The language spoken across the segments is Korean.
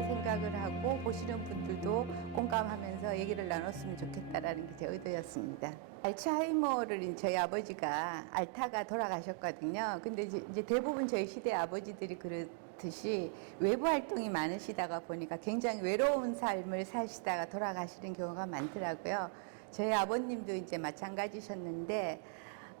그렇게 생각을 하고 보시는 분들도 공감하면서 얘기를 나눴으면 좋겠다라는 게 제 의도였습니다. 알츠하이머를 저희 아버지가 앓다가 돌아가셨거든요. 근데 이제 대부분 저희 시대 아버지들이 그렇듯이 외부 활동이 많으시다가 보니까 굉장히 외로운 삶을 사시다가 돌아가시는 경우가 많더라고요. 저희 아버님도 이제 마찬가지셨는데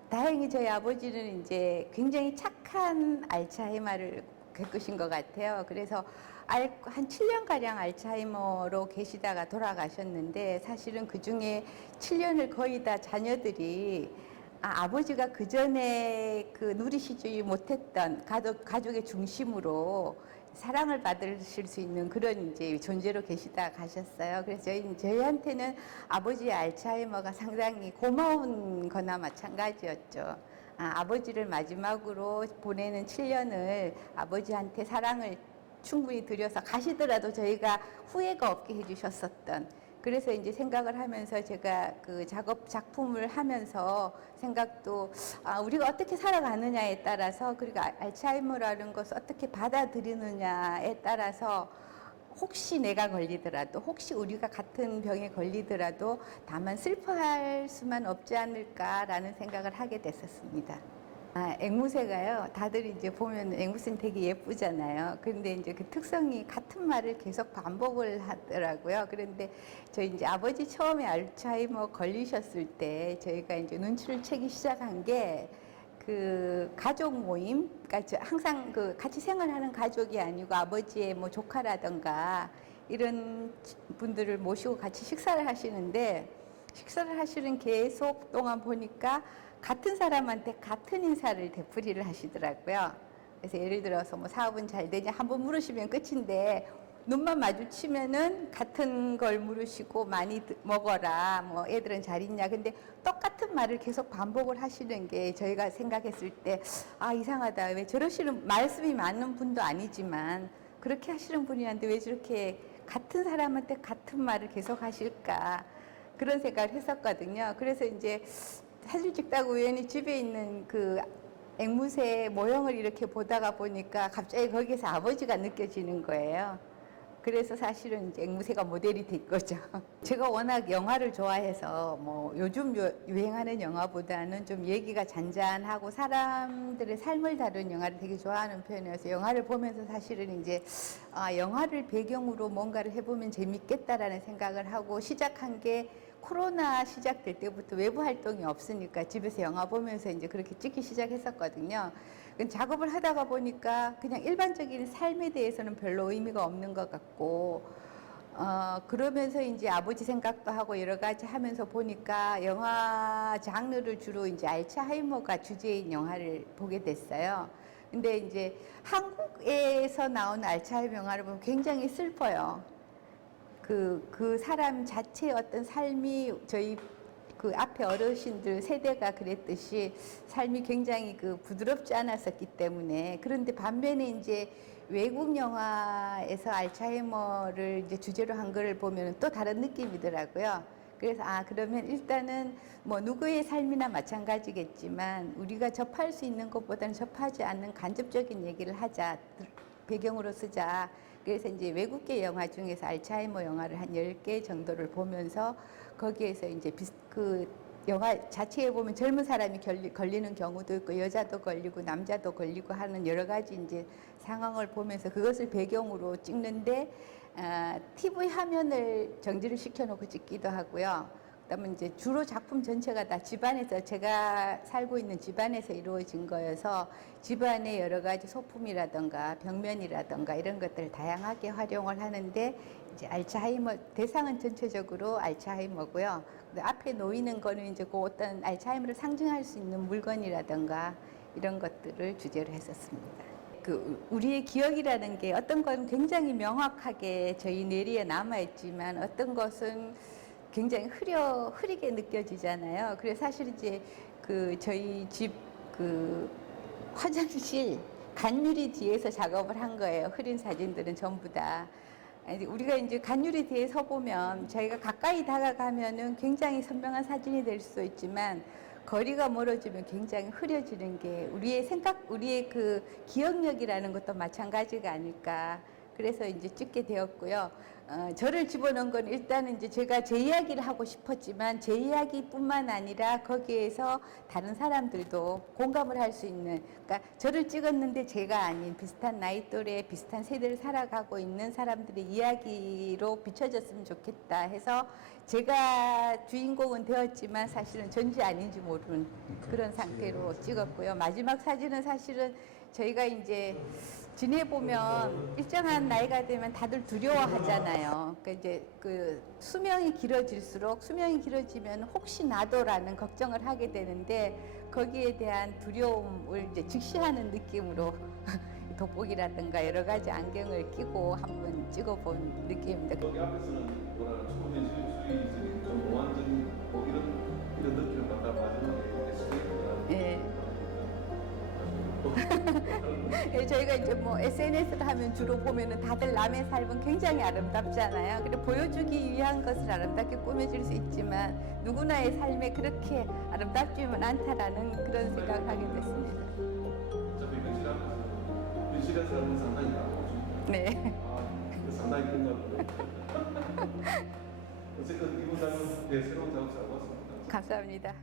다행히 저희 아버지는 이제 굉장히 착한 알츠하이머를 겪으신 것 같아요. 그래서 한 7년가량 알츠하이머로 계시다가 돌아가셨는데 사실은 그 중에 7년을 거의 다 자녀들이 아버지가 그 전에 그 누리시지 못했던 가족의 중심으로 사랑을 받으실 수 있는 그런 이제 존재로 계시다 가셨어요. 그래서 저희한테는 아버지의 알츠하이머가 상당히 고마운 거나 마찬가지였죠. 아버지를 마지막으로 보내는 7년을 아버지한테 사랑을 충분히 드려서 가시더라도 저희가 후회가 없게 해주셨었던, 그래서 이제 생각을 하면서 제가 그 작품을 하면서 생각도 우리가 어떻게 살아가느냐에 따라서, 그리고 알츠하이머라는 것을 어떻게 받아들이느냐에 따라서 혹시 내가 걸리더라도, 혹시 우리가 같은 병에 걸리더라도 다만 슬퍼할 수만 없지 않을까라는 생각을 하게 됐었습니다. 앵무새가요, 다들 이제 보면 앵무새는 되게 예쁘잖아요. 그런데 이제 그 특성이 같은 말을 계속 반복을 하더라고요. 그런데 저희 이제 아버지 처음에 알츠하이머 걸리셨을 때 저희가 이제 눈치를 채기 시작한 게 그 가족 모임, 그러니까 항상 그 같이 생활하는 가족이 아니고 아버지의 뭐 조카라던가 이런 분들을 모시고 같이 식사를 하시는데, 식사를 하시는 계속 동안 보니까 같은 사람한테 같은 인사를 되풀이를 하시더라고요. 그래서 예를 들어서 뭐 사업은 잘 되냐 한번 물으시면 끝인데, 눈만 마주치면은 같은 걸 물으시고 많이 먹어라, 뭐 애들은 잘 있냐. 근데 똑같은 말을 계속 반복을 하시는 게 저희가 생각했을 때 이상하다. 왜 저러시는, 말씀이 맞는 분도 아니지만 그렇게 하시는 분이한데 왜 저렇게 같은 사람한테 같은 말을 계속 하실까, 그런 생각을 했었거든요. 그래서 이제 사진 찍다가 우연히 집에 있는 그 앵무새 모형을 이렇게 보다가 보니까 갑자기 거기에서 아버지가 느껴지는 거예요. 그래서 사실은 이제 앵무새가 모델이 된 거죠. 제가 워낙 영화를 좋아해서 뭐 요즘 유행하는 영화보다는 좀 얘기가 잔잔하고 사람들의 삶을 다룬 영화를 되게 좋아하는 편이어서 영화를 보면서 사실은 이제 영화를 배경으로 뭔가를 해보면 재밌겠다라는 생각을 하고 시작한 게, 코로나 시작될 때부터 외부 활동이 없으니까 집에서 영화 보면서 이제 그렇게 찍기 시작했었거든요. 작업을 하다가 보니까 그냥 일반적인 삶에 대해서는 별로 의미가 없는 것 같고, 그러면서 이제 아버지 생각도 하고 여러 가지 하면서 보니까 영화 장르를 주로 이제 알츠하이머가 주제인 영화를 보게 됐어요. 근데 이제 한국에서 나온 알츠하이머 영화를 보면 굉장히 슬퍼요. 그 사람 자체의 어떤 삶이, 저희 그 앞에 어르신들 세대가 그랬듯이 삶이 굉장히 그 부드럽지 않았었기 때문에. 그런데 반면에 이제 외국 영화에서 알츠하이머를 이제 주제로 한 거를 보면 또 다른 느낌이더라고요. 그래서 그러면 일단은 뭐 누구의 삶이나 마찬가지겠지만 우리가 접할 수 있는 것보다는 접하지 않는 간접적인 얘기를 하자, 배경으로 쓰자. 그래서 이제 외국계 영화 중에서 알츠하이머 영화를 한 10개 정도를 보면서 거기에서 이제 그 영화 자체에 보면 젊은 사람이 걸리는 경우도 있고 여자도 걸리고 남자도 걸리고 하는 여러 가지 이제 상황을 보면서 그것을 배경으로 찍는데, TV 화면을 정지를 시켜놓고 찍기도 하고요. 그다음에 이제 주로 작품 전체가 다 집안에서, 제가 살고 있는 집안에서 이루어진 거여서 집안의 여러 가지 소품이라던가 벽면이라던가 이런 것들을 다양하게 활용을 하는데, 이제 알츠하이머 대상은 전체적으로 알츠하이머고요. 근데 앞에 놓이는 거는 이제 그 어떤 알츠하이머를 상징할 수 있는 물건이라던가 이런 것들을 주제로 했었습니다. 그 우리의 기억이라는 게 어떤 건 굉장히 명확하게 저희 뇌리에 남아 있지만 어떤 것은 굉장히 흐리게 느껴지잖아요. 그래서 사실 이제 그 저희 집 그 화장실 간유리 뒤에서 작업을 한 거예요. 흐린 사진들은 전부 다. 우리가 이제 간유리 뒤에 서 보면 저희가 가까이 다가가면은 굉장히 선명한 사진이 될 수도 있지만 거리가 멀어지면 굉장히 흐려지는 게 우리의 그 기억력이라는 것도 마찬가지가 아닐까. 그래서 이제 찍게 되었고요. 저를 집어넣은 건 일단은 이제 제가 제 이야기를 하고 싶었지만 제 이야기뿐만 아니라 거기에서 다른 사람들도 공감을 할 수 있는, 그러니까 저를 찍었는데 제가 아닌 비슷한 나이 또래 비슷한 세대를 살아가고 있는 사람들의 이야기로 비춰졌으면 좋겠다 해서 제가 주인공은 되었지만 사실은 전지 아닌지 모르는 그런 상태로 찍었고요. 마지막 사진은 사실은 저희가 이제 지내보면 일정한 나이가 되면 다들 두려워하잖아요. 그러니까 이제 그 수명이 길어질수록 수명이 길어지면 혹시 나도라는 걱정을 하게 되는데 거기에 대한 두려움을 이제 직시하는 느낌으로 돋보기라든가 여러 가지 안경을 끼고 한번 찍어본 느낌입니다. 여기 앞에서는 뭐랄까 초현실주의적인 좀 몽환적인 뭐 이런 느낌을 갖다 마지막에 SNS가 예. 예, 저희가 이제 뭐 SNS를 하면 주로 보면은 다들 남의 삶은 굉장히 아름답잖아요. 그래 보여주기 위한 것을 아름답게 꾸며줄 수 있지만 누구나의 삶에 그렇게 아름답지는 않다라는 그런 생각을 하게 됐습니다. 어차피 현실의 삶은 상당히 나쁘죠. 네. 상당히 공감돼요. 어쨌든 이번 작은 새로운 작업 잘 봤습니다. 감사합니다.